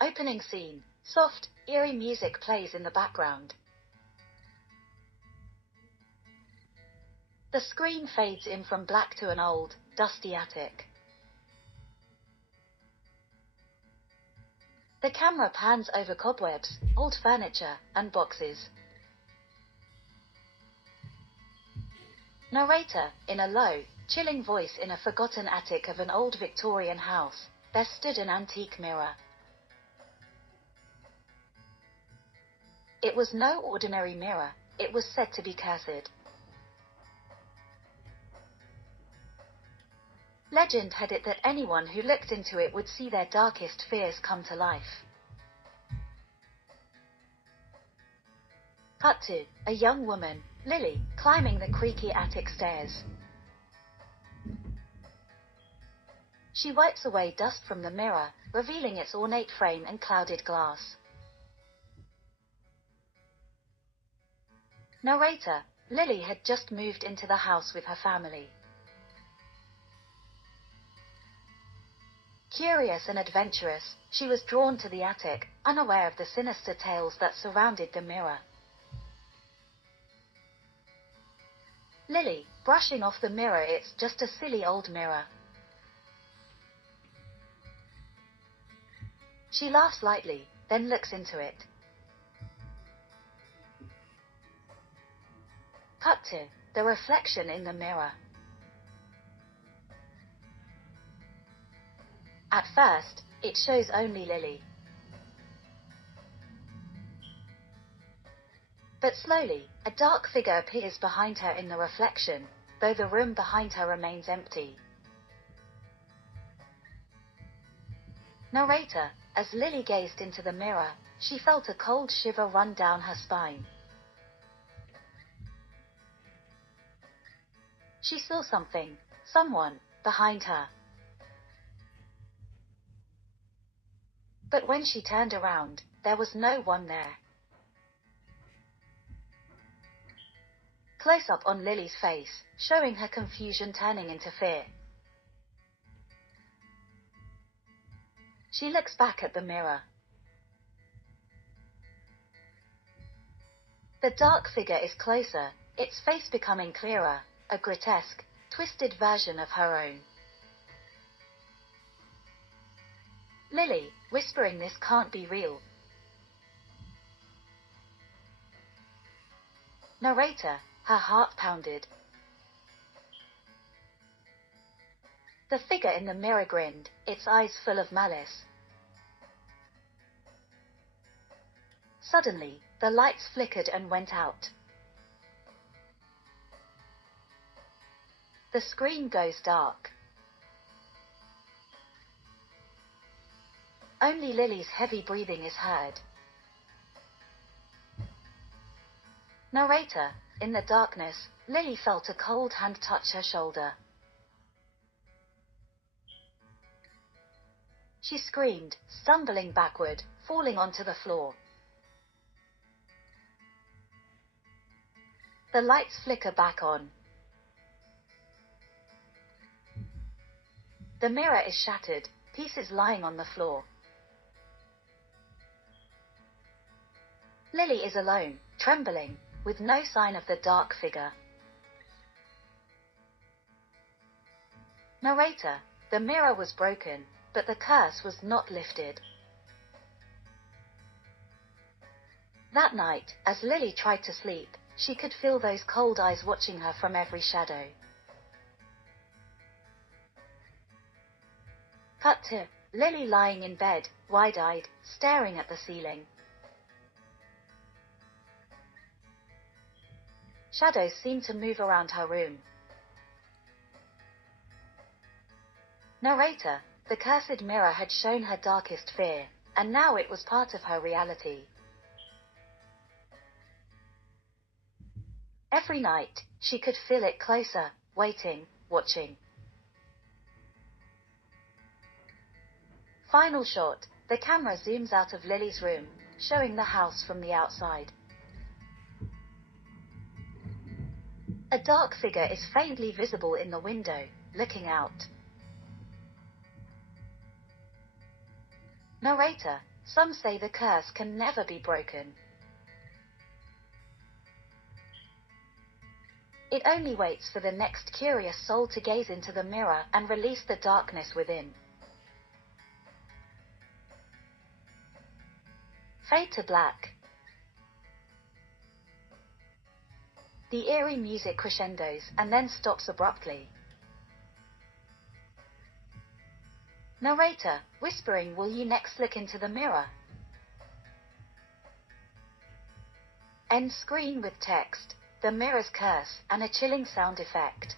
Opening scene. Soft, eerie music plays in the background. The screen fades in from black to an old, dusty attic. The camera pans over cobwebs, old furniture, and boxes. Narrator, in a low, chilling voice in a forgotten attic of an old Victorian house, there stood an antique mirror. It was no ordinary mirror, it was said to be cursed. Legend had it that anyone who looked into it would see their darkest fears come to life. Cut to a young woman, Lily, climbing the creaky attic stairs. She wipes away dust from the mirror, revealing its ornate frame and clouded glass. Narrator, Lily had just moved into the house with her family. Curious and adventurous, she was drawn to the attic, unaware of the sinister tales that surrounded the mirror. Lily, brushing off the mirror, it's just a silly old mirror. She laughs lightly, then looks into it. Cut to the reflection in the mirror. At first, it shows only Lily. But slowly, a dark figure appears behind her in the reflection, though the room behind her remains empty. Narrator, as Lily gazed into the mirror, she felt a cold shiver run down her spine. She saw something, someone, behind her. But when she turned around, there was no one there. Close up on Lily's face, showing her confusion turning into fear. She looks back at the mirror. The dark figure is closer, its face becoming clearer, a grotesque, twisted version of her own. Lily, whispering, "This can't be real." Narrator, her heart pounded. The figure in the mirror grinned, its eyes full of malice. Suddenly, the lights flickered and went out. The screen goes dark. Only Lily's heavy breathing is heard. Narrator, in the darkness, Lily felt a cold hand touch her shoulder. She screamed, stumbling backward, falling onto the floor. The lights flicker back on. The mirror is shattered, pieces lying on the floor. Lily is alone, trembling, with no sign of the dark figure. Narrator, the mirror was broken, but the curse was not lifted. That night, as Lily tried to sleep, she could feel those cold eyes watching her from every shadow. Cut to Lily lying in bed, wide-eyed, staring at the ceiling. Shadows seemed to move around her room. Narrator, the cursed mirror had shown her darkest fear, and now it was part of her reality. Every night, she could feel it closer, waiting, watching. Final shot, the camera zooms out of Lily's room, showing the house from the outside. A dark figure is faintly visible in the window, looking out. Narrator, Some say the curse can never be broken. It only waits for the next curious soul to gaze into the mirror and release the darkness within. Fade to black. The eerie music crescendos and then stops abruptly. Narrator, whispering, will you next look into the mirror? End screen with text, the mirror's curse, and a chilling sound effect.